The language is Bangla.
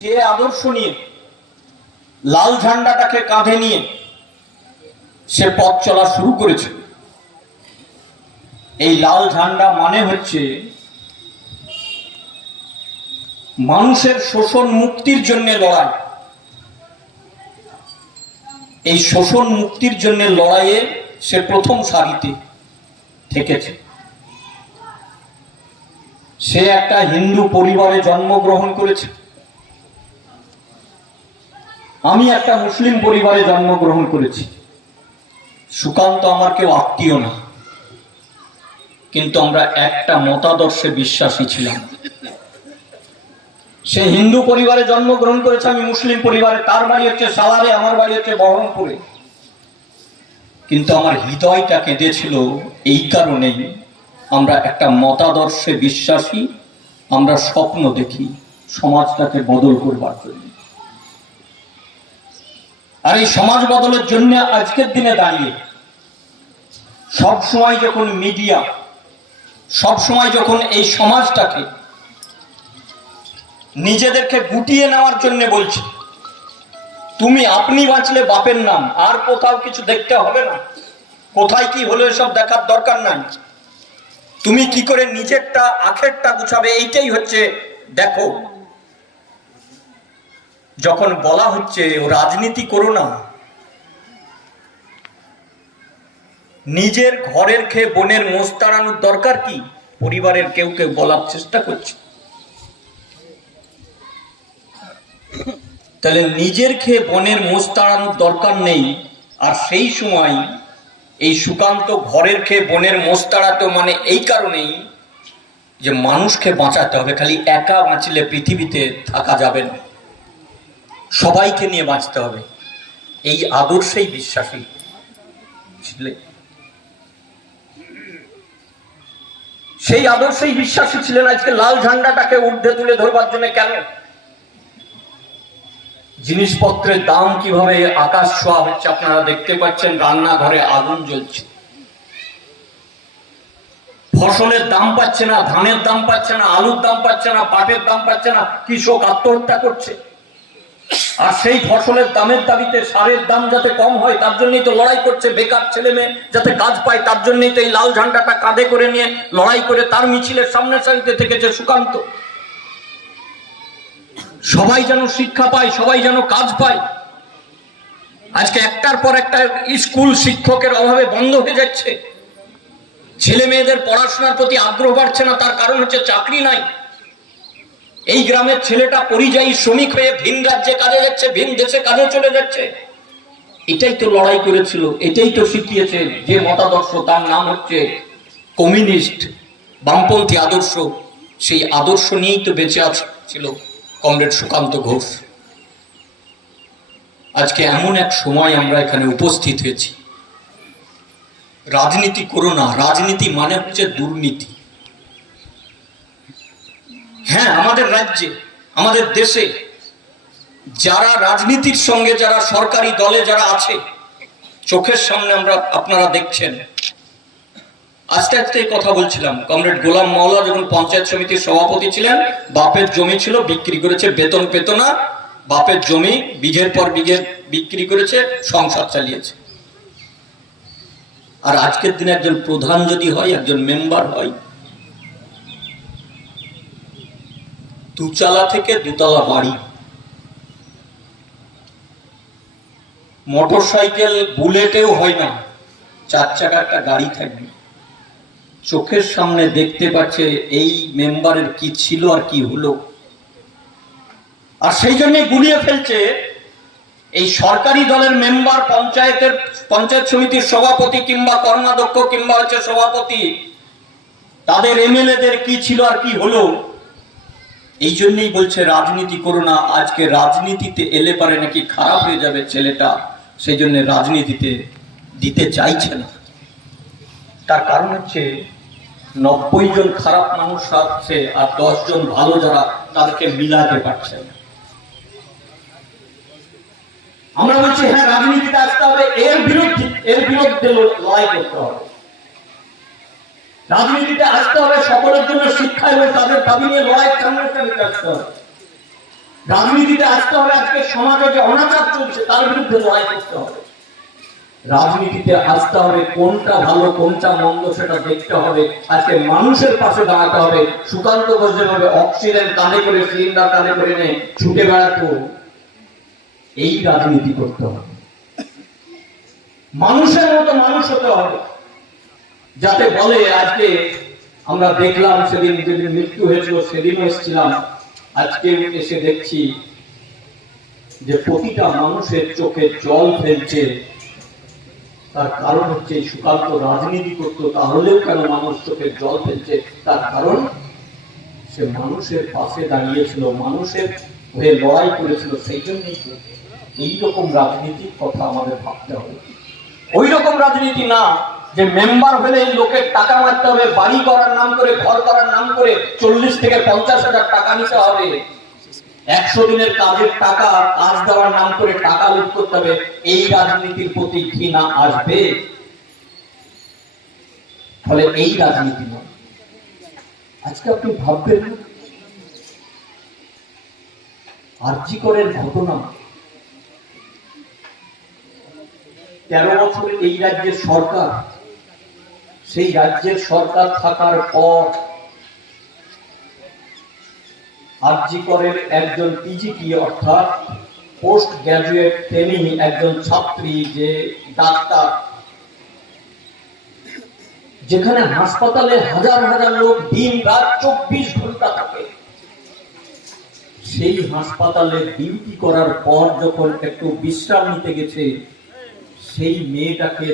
যে আদর্শ নিয়ে, লাল ঝান্ডাটাকে কাঁধে নিয়ে সে পথ চলা শুরু করেছে। এই লাল ঝান্ডা মানে হচ্ছে মানুষের শোষণ মুক্তির জন্য লড়াই। এই শোষণ মুক্তির জন্য লড়াইয়ে সে প্রথম সারিতে থেকেছে। সে একটা হিন্দু পরিবারে জন্মগ্রহণ করেছে। আমি একটা মুসলিম পরিবারে জন্মগ্রহণ করেছি। সুকান্ত আমার কেউ আত্মীয় না। কিন্তু আমরা একটা মতাদর্শে বিশ্বাসী ছিলাম। সে হিন্দু পরিবারে জন্মগ্রহণ করেছে, আমি মুসলিম পরিবারে। তার বাড়ি হচ্ছে সালারে, আমার বাড়ি হচ্ছে বহরমপুরে। কিন্তু আমার হৃদয়টা কেঁদেছিল এই কারণেই আমরা একটা মতাদর্শে বিশ্বাসী, আমরা স্বপ্ন দেখি সমাজটাকে বদল করবার জন্য। আর এই সমাজ বদলের জন্য আজকের দিনে দাঁড়িয়ে সব সময় যখন মিডিয়া, সব সময় যখন এই সমাজটাকে নিজেদেরকে গুটিয়ে নেওয়ার জন্য বলছে, তুমি আপনি বাঁচলে বাপের নাম, আর কোথাও কিছু দেখতে হবে না। কোথায় কি হলো এসব দেখার দরকার নাই। তুমি কি করে নিজেরটা, আখেরটা গুছাবে, এইটাই হচ্ছে দেখো যখন বলা হচ্ছে, ও রাজনীতি করো না। নিজের ঘরের খেয়ে বোনের মোষ তাড়ানোর দরকার কি? পরিবারের কেউ কেউ বলার চেষ্টা করছে। তাহলে নিজের খেয়ে বনের মোষ তাড়ানোর দরকার নেই, আর সেই সময় এই সুকান্ত ঘরের খেয়ে বনের মোষ তাড়াতো মানে এই কারণেই যে মানুষকে বাঁচাতে হবে, খালি একা বাঁচলে পৃথিবীতে থাকা যাবে না। সবাইকে নিয়ে বাঁচতে হবে। এই আদর্শেই বিশ্বাসী। ছিলে সেই আদর্শেই বিশ্বাসী ছিলেন আজকে লাল ঝান্ডাটাকে ঊর্ধ্বে তুলে ধরবার জন্য কেন? জিনিসপত্রের দাম কীভাবে আকাশ ছোঁয়া হচ্ছে আপনারা দেখতে পাচ্ছেন, রান্নাঘরে আগুন জ্বলছে। ফসলের দাম পাচ্ছে না, ধানের দাম পাচ্ছে না, আলুর দাম পাচ্ছে না, পাটের দাম পাচ্ছে না, কৃষক আত্মহত্যা করছে। আর সেই ফসলের দামের দাবিতে সারের দাম যাতে কম হয়, তার জন্যই তো লড়াই করছে বেকার ছেলে মেয়ে, যাতে কাজ পায়, তার জন্যই তো এই লাল ঝান্ডাটা কাঁধে করে নিয়ে লড়াই করে তার মিছিলের সামনের সারিতে থেকেছে সুকান্ত। সবাই যেন শিক্ষা পায়, সবাই যেন কাজ পায়। আজকে একটার পর একটা স্কুল শিক্ষকের অভাবে বন্ধ হয়ে যাচ্ছে। ছেলে মেয়েদের পড়াশোনার প্রতি আগ্রহ বাড়ছে না, তার কারণ হচ্ছে চাকরি নাই। এই গ্রামের ছেলেটা পরিযায়ী শ্রমিক হয়ে ভিন রাজ্যে কাজে যাচ্ছে, ভিন দেশে কাজে চলে যাচ্ছে। এটাই তো লড়াই করেছিল, এটাই তো শিখিয়েছে যে মতাদর্শ, তার নাম হচ্ছে কমিউনিস্ট, বামপন্থী আদর্শ। সেই আদর্শ নিয়েই তো বেঁচে আছে, ছিল কমরেড সুকান্ত ঘোষ। আজকে এমন এক সময় আমরা এখানে উপস্থিত হয়েছি। রাজনীতি করো না, রাজনীতি মানে হচ্ছে দুর্নীতি। হ্যাঁ আমাদের রাজ্যে, আমাদের দেশে যারা রাজনীতির সঙ্গে, যারা সরকারি দলে যারা আছে, চোখের সামনে আমরা আপনারা দেখছেন। আস্তে আস্তে কথা বলছিলাম। কমরেড গোলাম মাওলা যখন পঞ্চায়েত সমিতির সভাপতি ছিলেন, বাপের জমি ছিল, বিক্রি করেছে বেতন পেত না বাপের জমি বিঘের পর বিঘে বিক্রি করেছে, সংসার চালিয়েছে। আর আজকের দিনে একজন প্রধান যদি হয়, একজন মেম্বার হয় দুচালা থেকে দুতলা বাড়ি। মোটর সাইকেল বুলেটেও হয় না, চার চাকা একটা গাড়ি থাকবে। চোখের সামনে দেখতে পাচ্ছে এই মেম্বারের কি ছিল আর কি হলো। আর সেই জন্য গুলিয়ে ফেলছে এই সরকারি দলের মেম্বার, পঞ্চায়েতের, পঞ্চায়েত সমিতির সভাপতি কিংবা কর্মাধ্যক্ষ কিংবা হচ্ছে সভাপতি। তাদের এমএলএদের কি ছিল আর কি হলো? এই জন্যই বলছে, রাজনীতি করো না, আজকে রাজনীতিতে এলে পারে নাকি খারাপ হয়ে যাবে ছেলেটা, সেই জন্য রাজনীতিতে দিতে চাইছে না। তার কারণ হচ্ছে, নব্বই জন খারাপ মানুষ আছে আর দশ জন ভালো যারা, তাদেরকে মিলাতে পারছে না। আমরা বলছি হ্যাঁ রাজনীতিতে আসতে হবে, এর বিরুদ্ধে এর বিরুদ্ধে লড়াই করতে হবে। রাজনীতিতে আসতে হবে সকলের জন্য শিক্ষা এবং তাদের দাবি নিয়ে লড়াই সামনে সামনে আসতে হবে। রাজনীতিতে আসতে হবে আজকে সমাজে যে অনাচার চলছে, তার বিরুদ্ধে লড়াই করতে হবে। রাজনীতিতে আসতে হবে কোনটা ভালো, কোনটা মন্দ সেটা দেখতে হবে। আজকে মানুষের পাশে দাঁড়াতে হবে। সুকান্ত ঘোষ যেভাবে অক্সিজেন কাঁধে করে সিলিন্ডার কাঁধে করে নিয়ে, ছুটে বেড়াতো, এই রাজনীতি করতে হবে। মানুষের মতো মানুষ হতে হবে। যাতে বলে আজকে আমরা দেখলাম সেদিন যেদিন মৃত্যু হয়েছিল, সেদিনও এসেছিলাম। আজকে এসে দেখছি যে প্রতিটা মানুষের চোখে জল ফেলছে। তার কারণ হচ্ছে সুকান্ত রাজনীতি করতো, তাহলেও কেন মানুষ চোখে জল ফেলছে? তার কারণ সে মানুষের পাশে দাঁড়িয়েছিল, মানুষের হয়ে লড়াই করেছিল, সেই জন্যই এইরকম রাজনীতির কথা আমাদের ভাবতে হবে। ওই রকম রাজনীতি না যে মেম্বার হলে লোকের টাকা মারতে হবে, বাড়ি করার নাম করে, ঘর করার নাম করে চল্লিশ থেকে পঞ্চাশ হাজার টাকা নিতে হবে। একশো দিনের কাজের টাকা, কাজ দেওয়ার নাম করে টাকা লুট করতে হবে। এই রাজনীতির প্রতি ঘৃণা আসবে। ফলে এই রাজনীতি নয়। আজকে আপনি ভাববেন আর্যিকরের ঘটনা। তেরো বছর এই রাজ্যের সরকার সেই রাজ্যের সরকার থাকার পর আরজিকরের একজন পিজিটি অর্থাৎ পোস্ট গ্রাজুয়েট ট্রেনিং একজন ছাত্রী, যে ডাক্তার, যেখানে হাসপাতালে হাজার হাজার লোক দিন রাত চব্বিশ ঘণ্টা থাকে। সেই হাসপাতালে ডিউটি করার পর যখন একটু বিশ্রাম নিতে গেছে, সেই মেয়েটাকে